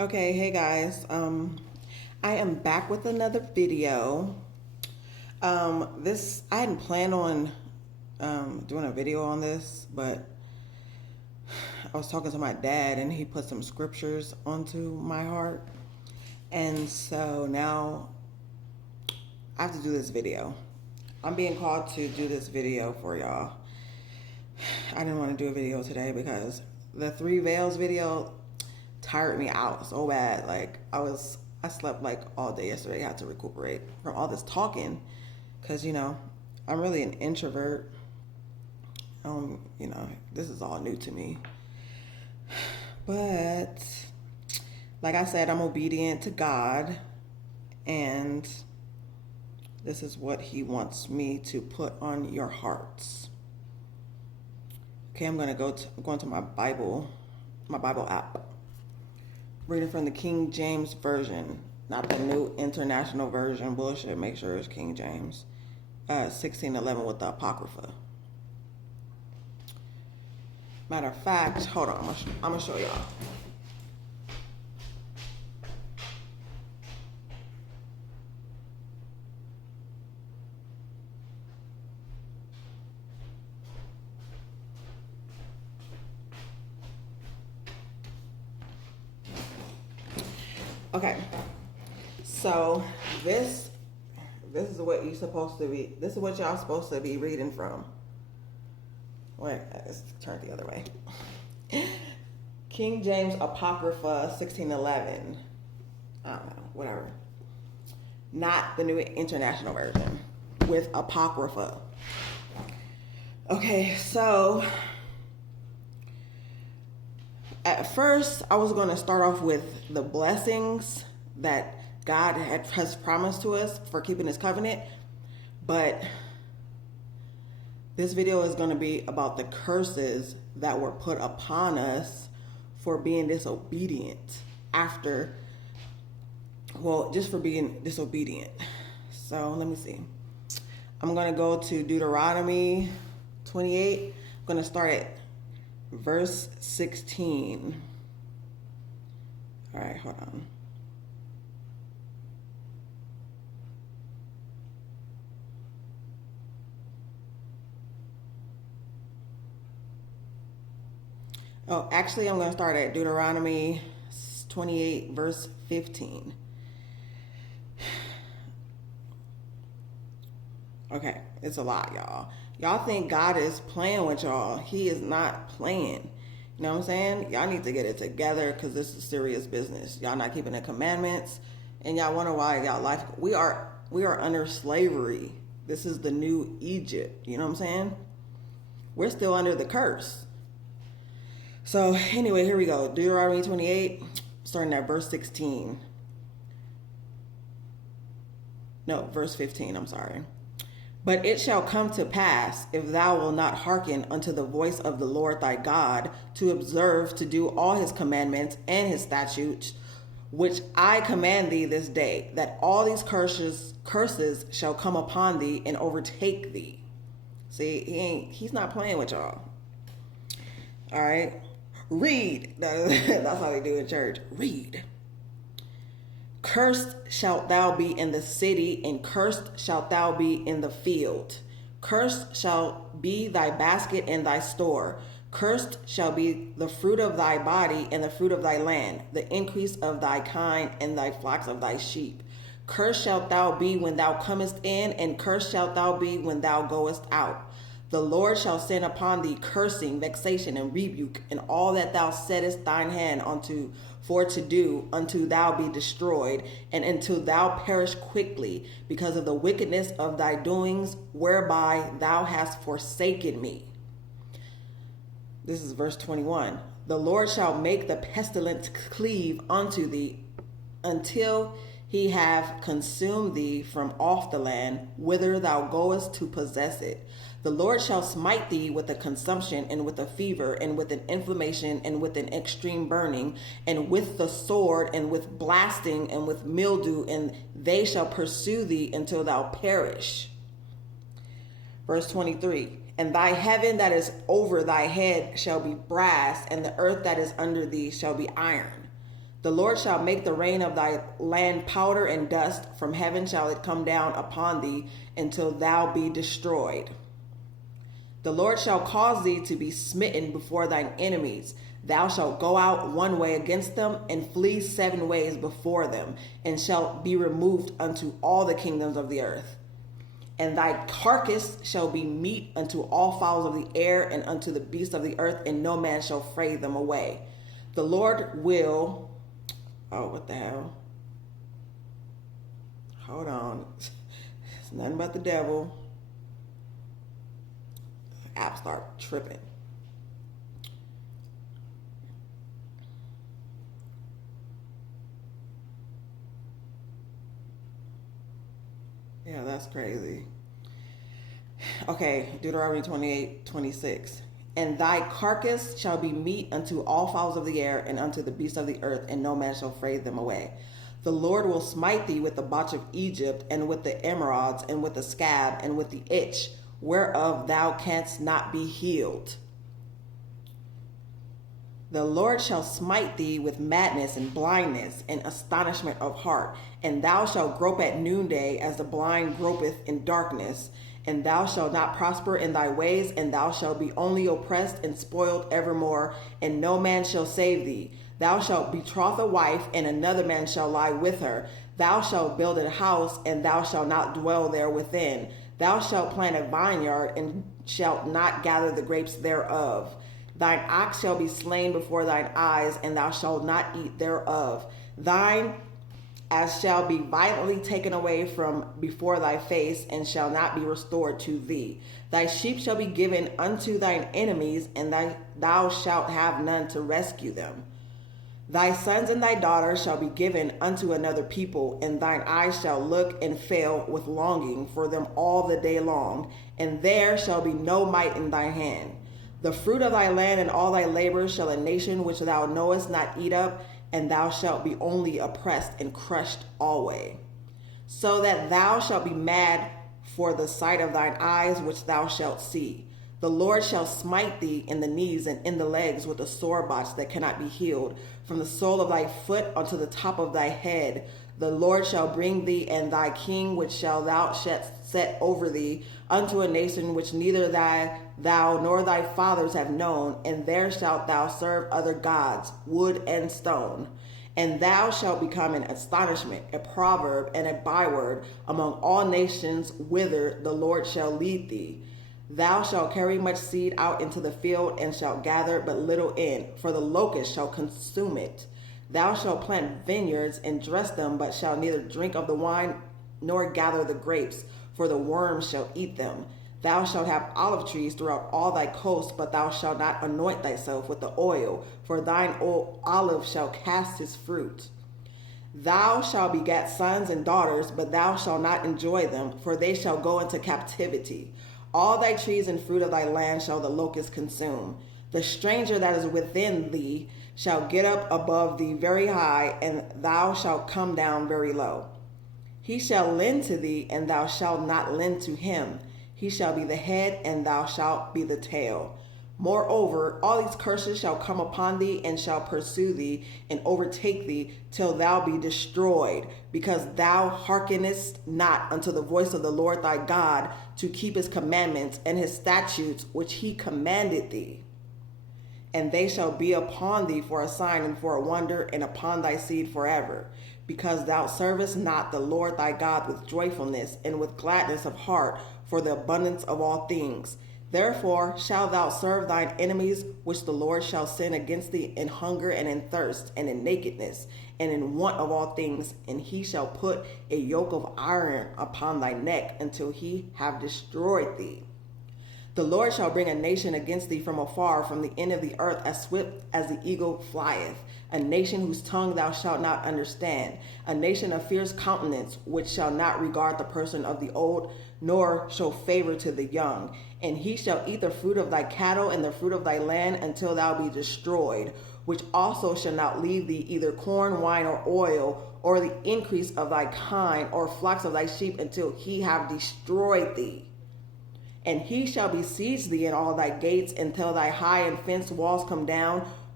Okay, hey guys. I am back with another video. This I hadn't planned on doing a video on this, but I was talking to my dad and he put some scriptures onto my heart. And so now I have to do this video. I'm being called to do this video for y'all. I didn't want to do a video today because the Three Veils video tired me out so bad. Like I slept like all day yesterday. I had to recuperate from all this talking because I'm really an introvert. This is all new to me. But like I said, I'm obedient to God, and this is what He wants me to put on your hearts. Okay, I'm going to my Bible app. Reading from the King James Version, not the New International Version. Bullshit. Make sure it's King James. 1611 with the Apocrypha. Matter of fact, hold on. I'm gonna show y'all. Okay, so this is what you're supposed to be. This is what y'all supposed to be reading from. Wait, let's turn it the other way. King James Apocrypha 1611. I don't know, whatever. Not the New International Version with Apocrypha. Okay, so at first, I was going to start off with the blessings that God has promised to us for keeping His covenant, but this video is going to be about the curses that were put upon us for being disobedient just for being disobedient. So let me see. I'm going to go to Deuteronomy 28. I'm going to start at verse 16. All right, hold on. Oh, actually, I'm going to start at Deuteronomy 28, verse 15. Okay, it's a lot, y'all. Y'all think God is playing with y'all. He is not playing. You know what I'm saying? Y'all need to get it together because this is serious business. Y'all not keeping the commandments, and y'all wonder why y'all life. We are under slavery. This is the new Egypt. You know what I'm saying? We're still under the curse. So anyway, here we go. Deuteronomy 28, starting at verse 16. No, verse 15. I'm sorry. But it shall come to pass, if thou wilt not hearken unto the voice of the Lord thy God, to observe to do all His commandments and His statutes, which I command thee this day, that all these curses shall come upon thee and overtake thee. See, he's not playing with y'all. All right, read. That's how they do in church. Read. Cursed shalt thou be in the city, and cursed shalt thou be in the field. Cursed shall be thy basket and thy store. Cursed shall be the fruit of thy body and the fruit of thy land, the increase of thy kind and thy flocks of thy sheep. Cursed shalt thou be when thou comest in, and cursed shalt thou be when thou goest out. The Lord shall send upon thee cursing, vexation, and rebuke, and all that thou settest thine hand unto for to do, unto thou be destroyed, and until thou perish quickly, because of the wickedness of thy doings, whereby thou hast forsaken me. This is verse 21. The Lord shall make the pestilence cleave unto thee, until He have consumed thee from off the land, whither thou goest to possess it. The Lord shall smite thee with a consumption, and with a fever, and with an inflammation, and with an extreme burning, and with the sword, and with blasting, and with mildew, and they shall pursue thee until thou perish. Verse 23. And thy heaven that is over thy head shall be brass, and the earth that is under thee shall be iron. The Lord shall make the rain of thy land powder and dust. From heaven shall it come down upon thee until thou be destroyed. The Lord shall cause thee to be smitten before thine enemies. Thou shalt go out one way against them, and flee 7 ways before them, and shalt be removed unto all the kingdoms of the earth. And thy carcass shall be meat unto all fowls of the air, and unto the beasts of the earth, and no man shall fray them away. The Lord will... Oh, what the hell? Hold on. It's nothing but the devil. App start tripping. Yeah, that's crazy. Okay, Deuteronomy 28:26. And thy carcass shall be meat unto all fowls of the air, and unto the beasts of the earth, and no man shall fray them away. The Lord will smite thee with the botch of Egypt, and with the emerods, and with the scab, and with the itch, whereof thou canst not be healed. The Lord shall smite thee with madness and blindness and astonishment of heart, and thou shalt grope at noonday as the blind gropeth in darkness, and thou shalt not prosper in thy ways, and thou shalt be only oppressed and spoiled evermore, and no man shall save thee. Thou shalt betroth a wife, and another man shall lie with her. Thou shalt build a house, and thou shalt not dwell there within. Thou shalt plant a vineyard, and shalt not gather the grapes thereof. Thine ox shall be slain before thine eyes, and thou shalt not eat thereof. Thine as shall be violently taken away from before thy face, and shall not be restored to thee. Thy sheep shall be given unto thine enemies, and thou shalt have none to rescue them. Thy sons and thy daughters shall be given unto another people, and thine eyes shall look and fail with longing for them all the day long, and there shall be no might in thy hand. The fruit of thy land and all thy labors shall a nation which thou knowest not eat up, and thou shalt be only oppressed and crushed alway. So that thou shalt be mad for the sight of thine eyes which thou shalt see. The Lord shall smite thee in the knees and in the legs with a sore botch that cannot be healed, from the sole of thy foot unto the top of thy head. The Lord shall bring thee and thy king which shall thou set over thee unto a nation which neither thou nor thy fathers have known, and there shalt thou serve other gods, wood and stone. And thou shalt become an astonishment, a proverb, and a byword among all nations whither the Lord shall lead thee. Thou shalt carry much seed out into the field, and shalt gather but little in, for the locust shall consume it. Thou shalt plant vineyards and dress them, but shalt neither drink of the wine nor gather the grapes, for the worms shall eat them. Thou shalt have olive trees throughout all thy coast, but thou shalt not anoint thyself with the oil, for thine olive shall cast his fruit. Thou shalt beget sons and daughters, but thou shalt not enjoy them, for they shall go into captivity. All thy trees and fruit of thy land shall the locust consume. The stranger that is within thee shall get up above thee very high, and thou shalt come down very low. He shall lend to thee, and thou shalt not lend to him. He shall be the head, and thou shalt be the tail. Moreover, all these curses shall come upon thee, and shall pursue thee, and overtake thee, till thou be destroyed, because thou hearkenest not unto the voice of the Lord thy God, to keep his commandments and his statutes which he commanded thee. And they shall be upon thee for a sign and for a wonder, and upon thy seed forever, because thou servest not the Lord thy God with joyfulness and with gladness of heart, for the abundance of all things. Therefore shalt thou serve thine enemies, which the Lord shall send against thee in hunger and in thirst and in nakedness and in want of all things. And he shall put a yoke of iron upon thy neck until he have destroyed thee. The Lord shall bring a nation against thee from afar, from the end of the earth, as swift as the eagle flieth, a nation whose tongue thou shalt not understand, a nation of fierce countenance, which shall not regard the person of the old, nor show favor to the young. And he shall eat the fruit of thy cattle and the fruit of thy land until thou be destroyed, which also shall not leave thee either corn, wine, or oil, or the increase of thy kine, or flocks of thy sheep, until he have destroyed thee. And he shall besiege thee in all thy gates, until thy high and fenced walls come down,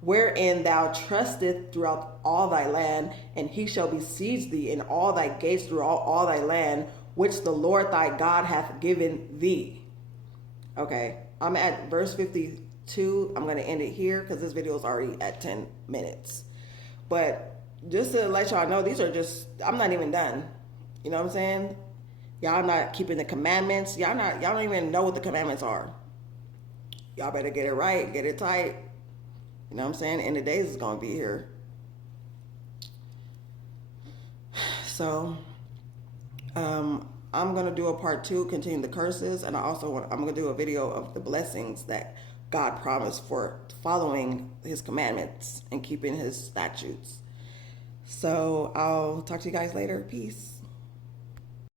wherein thou trustest throughout all thy land, and he shall besiege thee in all thy gates throughout all thy land, which the Lord thy God hath given thee. Okay, I'm at verse 52. I'm going to end it here because this video is already at 10 minutes. But just to let y'all know, these are just, I'm not even done. You know what I'm saying? Y'all not keeping the commandments. Y'all don't even know what the commandments are. Y'all better get it right, get it tight. You know what I'm saying? End of days is going to be here. So, I'm going to do a part 2, continue the curses. And I'm going to do a video of the blessings that God promised for following his commandments and keeping his statutes. So I'll talk to you guys later. Peace.